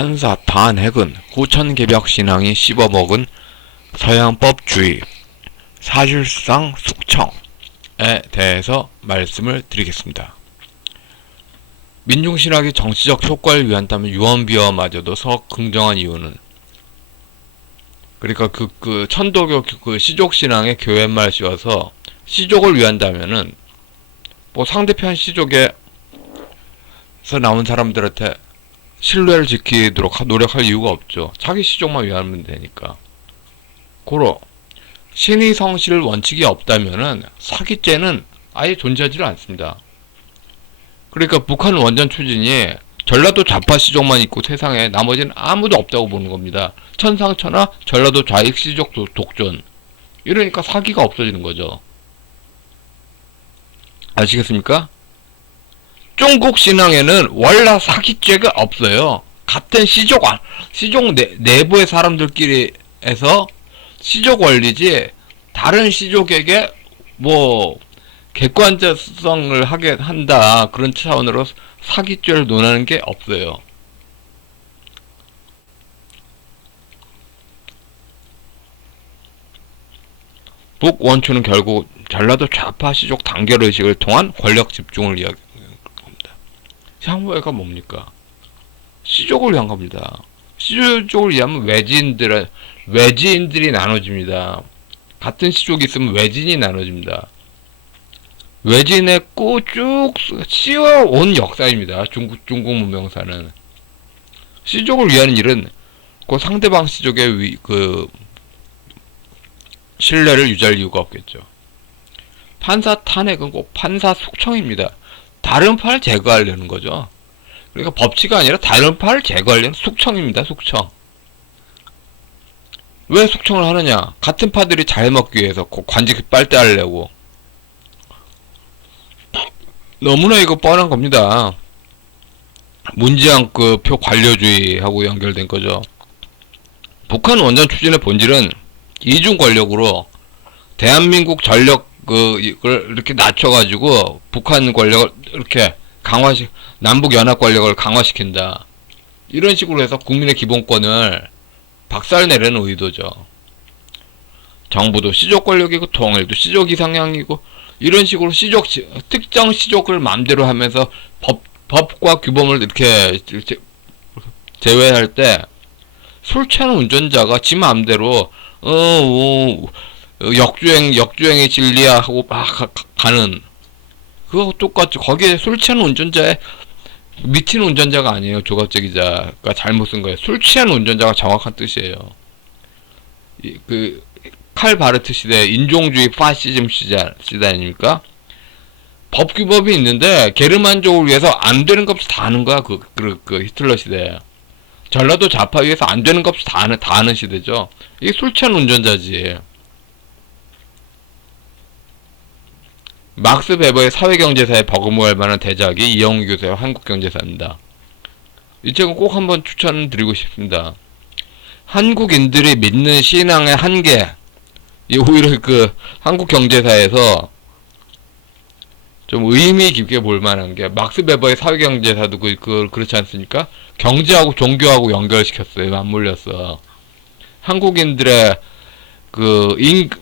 판사 탄핵은 후천개벽 신앙이 씹어먹은 서양법주의, 사실상 숙청에 대해서 말씀을 드리겠습니다. 민중신학이 정치적 효과를 위한다면 유언비어마저도 서 긍정한 이유는, 그러니까 천도교 시족신앙의 교회말 씌워서 시족을 위한다면은 뭐 상대편 시족에서 나온 사람들한테 신뢰를 지키도록 노력할 이유가 없죠. 자기 시족만 위하면 되니까. 고로 신의 성실 원칙이 없다면은 사기죄는 아예 존재하지 않습니다. 그러니까 북한 원전 추진이 전라도 좌파 시족만 있고 세상에 나머지는 아무도 없다고 보는 겁니다. 천상천하 전라도 좌익 시족 독존. 이러니까 사기가 없어지는 거죠. 아시겠습니까? 중국 신앙에는 원래 사기죄가 없어요. 같은 시족 내부의 사람들끼리에서 시족 원리지, 다른 시족에게 뭐 객관적성을 하게 한다, 그런 차원으로 사기죄를 논하는 게 없어요. 북원초는 결국 전라도 좌파 시족 단결의식을 통한 권력 집중을 이야기합니다. 향후회가 뭡니까? 시족을 위한 겁니다. 시족을 위하면 외지인들이 나눠집니다. 같은 시족이 있으면 외지인이 나눠집니다. 외지인의 쭉 씌워온 역사입니다. 중국 문명사는. 시족을 위하는 일은 그 상대방 시족의 신뢰를 유지할 이유가 없겠죠. 판사 탄핵은 꼭 판사 숙청입니다. 다른 파를 제거하려는 거죠. 그러니까 법치가 아니라 다른 파를 제거하려는 숙청입니다. 숙청. 왜 숙청을 하느냐? 같은 파들이 잘 먹기 위해서 관직 빨대하려고. 너무나 이거 뻔한 겁니다. 문지양급 표 관료주의하고 연결된 거죠. 북한 원전 추진의 본질은 이중 권력으로 대한민국 전력을 이렇게 낮춰가지고 북한 권력을 이렇게 남북 연합 권력을 강화시킨다. 이런 식으로 해서 국민의 기본권을 박살내려는 의도죠. 정부도 시족 권력이고 통일도 시족 이상향이고, 이런 식으로 특정 시족을 마음대로 하면서 법과 규범을 이렇게 제외할 때, 술 취한 운전자가 지 마음대로 역주행이 진리야 하고 막 가는, 그거 똑같이 거기에 술 취한 운전자에 미친 운전자가 아니에요. 조갑제기자가 잘못 쓴 거예요. 술 취한 운전자가 정확한 뜻이에요. 칼 바르트 시대 인종주의 파시즘 시대 아닙니까? 법규법이 있는데 게르만족을 위해서 안 되는 것 없이 다 하는 거야. 히틀러 시대. 전라도 좌파 위해서 안 되는 것 없이 다 하는 시대죠. 이게 술 취한 운전자지. 막스 베버의 사회경제사에 버금할 만한 대작이 이영우 교수의 한국경제사입니다. 이 책은 꼭 한번 추천드리고 싶습니다. 한국인들이 믿는 신앙의 한계, 오히려 한국경제사에서 좀 의미 깊게 볼 만한 게, 막스 베버의 사회경제사도 그렇지 않습니까? 경제하고 종교하고 연결시켰어요. 맞물렸어. 한국인들의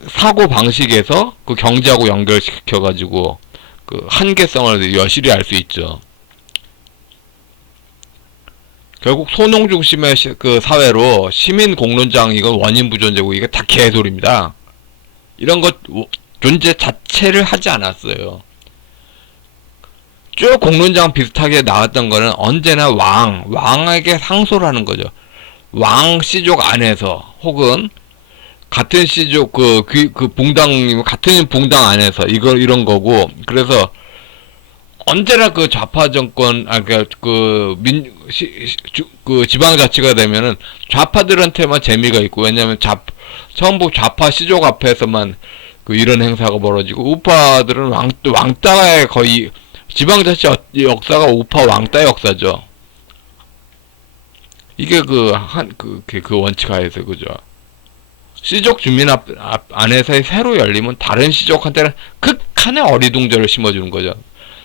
사고 방식에서 경제하고 연결시켜가지고 한계성을 여실히 알 수 있죠. 결국 소농 중심의 사회로 시민 공론장, 이건 원인 부존재고, 이게 다 개소리입니다. 이런 것 존재 자체를 하지 않았어요. 쭉 공론장 비슷하게 나왔던 거는 언제나 왕에게 상소를 하는 거죠. 왕 시족 안에서, 혹은 같은 시족 붕당, 같은 붕당 안에서 이런 거고. 그래서 언제나 좌파 정권, 지방자치가 되면은 좌파들한테만 재미가 있고, 왜냐면 전부 좌파 시족 앞에서만 이런 행사가 벌어지고, 우파들은 왕따의 거의, 지방자치 역사가 우파 왕따 역사죠. 이게 원칙 하에서, 그죠? 시족 주민 안에서의 새로 열리면 다른 시족한테는 극한의 어리둥절을 심어주는 거죠.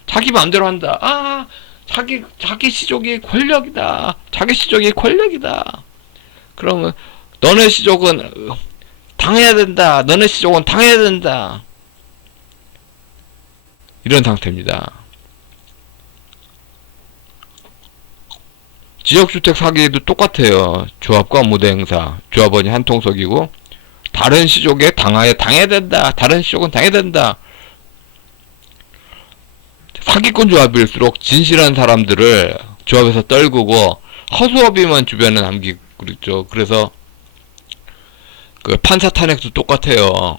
자기 마음대로 한다. 자기 시족이 권력이다. 자기 시족이 권력이다. 그러면 너네 시족은 당해야 된다. 너네 시족은 당해야 된다. 이런 상태입니다. 지역주택 사기도 똑같아요. 조합과 업무대 행사. 조합원이 한 통속이고 다른 시족에 당해야 된다. 다른 시족은 당해야 된다. 사기꾼 조합일수록 진실한 사람들을 조합에서 떨구고 허수아비만 주변에 남기고 그랬죠. 그래서 그 판사 탄핵도 똑같아요.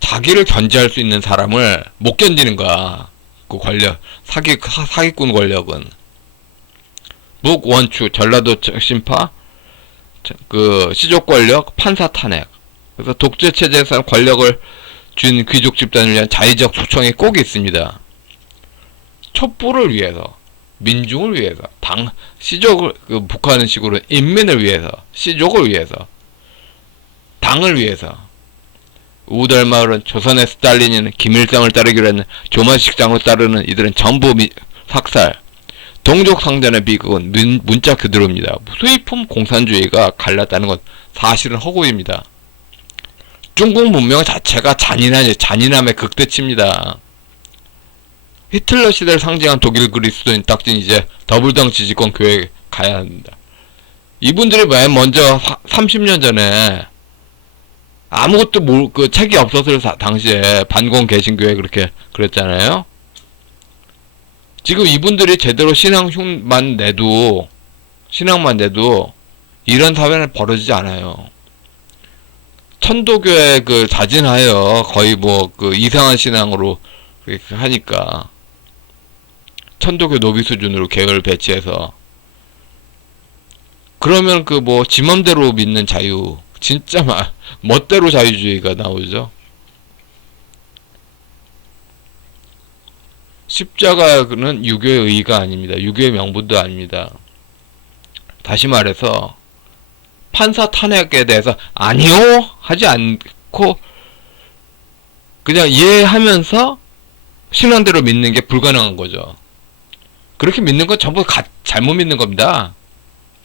자기를 견제할 수 있는 사람을 못 견디는 거야. 그 권력, 사기꾼 권력은. 묵원추, 전라도 심파, 그 시족 권력, 판사 탄핵. 그래서 독재 체제에서 권력을 준 귀족 집단을 위한 자의적 소청이 꼭 있습니다. 촛불을 위해서, 민중을 위해서, 시족을, 북한은 식으로 인민을 위해서, 시족을 위해서, 당을 위해서. 우달마을은 조선의 스탈린인 김일성을 따르기로 했는 조만식장으로 따르는 이들은 전부 삭살. 동족 상전의 비극은 문자 그대로입니다. 수입품 공산주의가 갈랐다는 건 사실은 허구입니다. 중국 문명 자체가 잔인함의 극대치입니다. 히틀러 시대를 상징한 독일 그리스도인 딱진 이제 더블당 지지권 교회에 가야 합니다. 이분들이 맨 먼저 30년 전에 아무것도 그 책이 없었을 당시에 반공 개신교회 그렇게 그랬잖아요. 지금 이분들이 제대로 신앙만 내도 이런 사회는 벌어지지 않아요. 천도교회 그 자진하여 거의 그 이상한 신앙으로 하니까 천도교 노비 수준으로 계열 배치해서 그러면 지 맘대로 믿는 자유 진짜 멋대로 자유주의가 나오죠. 십자가는 유교의 의의가 아닙니다. 유교의 명분도 아닙니다. 다시 말해서 판사 탄핵에 대해서 아니요 하지 않고 그냥 이해하면서 신앙대로 믿는 게 불가능한 거죠. 그렇게 믿는 건 전부 잘못 믿는 겁니다.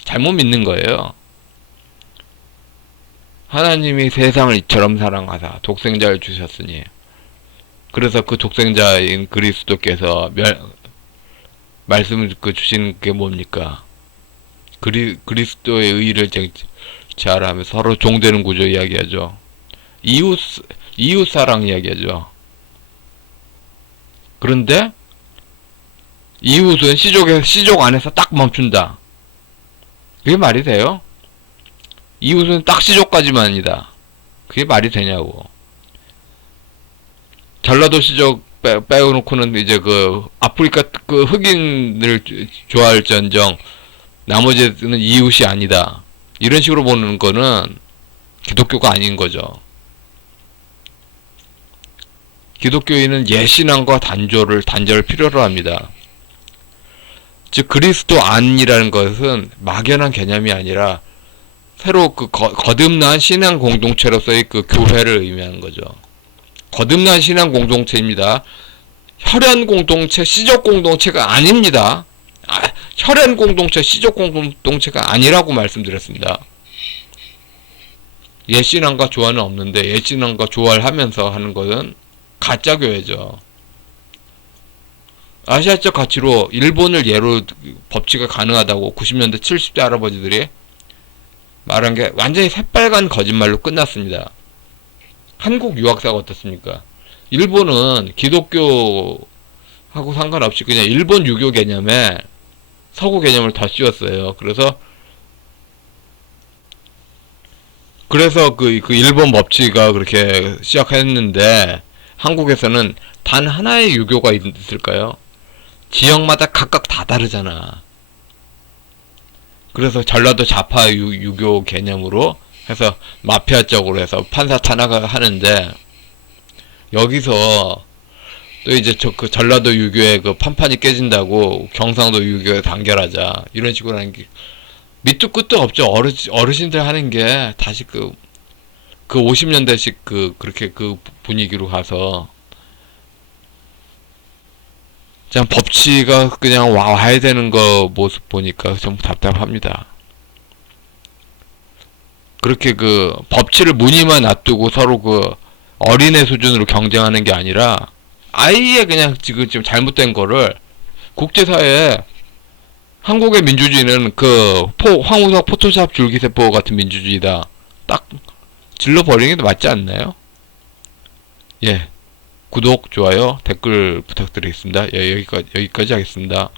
잘못 믿는 거예요. 하나님이 세상을 이처럼 사랑하사 독생자를 주셨으니 그래서 그 독생자인 그리스도께서 말씀을 주시는 게 뭡니까? 그리스도의 의의를 제하라며 서로 종되는 구조 이야기하죠. 이웃 사랑 이야기하죠. 그런데 이웃은 시족 안에서 딱 멈춘다. 그게 말이 돼요? 이웃은 딱 시족까지만이다. 그게 말이 되냐고. 전라도 시족 빼놓고는 이제 아프리카 흑인을 좋아할전정 나머지는 이웃이 아니다. 이런 식으로 보는 거는 기독교가 아닌 거죠. 기독교인은 옛신앙과 단절을 필요로 합니다. 즉 그리스도 안이라는 것은 막연한 개념이 아니라 새로 거듭난 신앙 공동체로서의 교회를 의미하는 거죠. 거듭난 신앙 공동체입니다. 혈연 공동체, 시족 공동체가 아닙니다. 혈연 공동체, 시족 공동체가 아니라고 말씀드렸습니다. 옛신앙과 조화는 없는데 옛신앙과 조화를 하면서 하는 것은 가짜 교회죠. 아시아적 가치로 일본을 예로 법치가 가능하다고 90년대 70대 할아버지들이 말한 게 완전히 새빨간 거짓말로 끝났습니다. 한국 유학사가 어떻습니까? 일본은 기독교하고 상관없이 그냥 일본 유교 개념에 서구 개념을 더 씌웠어요. 그래서 그 일본 법치가 그렇게 시작했는데 한국에서는 단 하나의 유교가 있을까요? 지역마다 각각 다 다르잖아. 그래서 전라도 좌파 유교 개념으로 해서 마피아적으로 해서 판사 탄압을 하는데 여기서 또 이제 전라도 유교의 판판이 깨진다고 경상도 유교에 단결하자 이런 식으로 하는 게 밑도 끝도 없죠. 어르신들 하는 게 다시 50년대식 그렇게 분위기로 가서 그냥 법치가 그냥 와야 되는 거 모습 보니까 좀 답답합니다. 그렇게 그 법치를 무늬만 놔두고 서로 그 어린애 수준으로 경쟁하는 게 아니라 아예 그냥 지금 잘못된 거를 국제사회에 한국의 민주주의는 그 황우석 포토샵 줄기세포 같은 민주주의다. 딱 질러버리는 게 맞지 않나요? 예. 구독, 좋아요, 댓글 부탁드리겠습니다. 예, 여기까지 하겠습니다.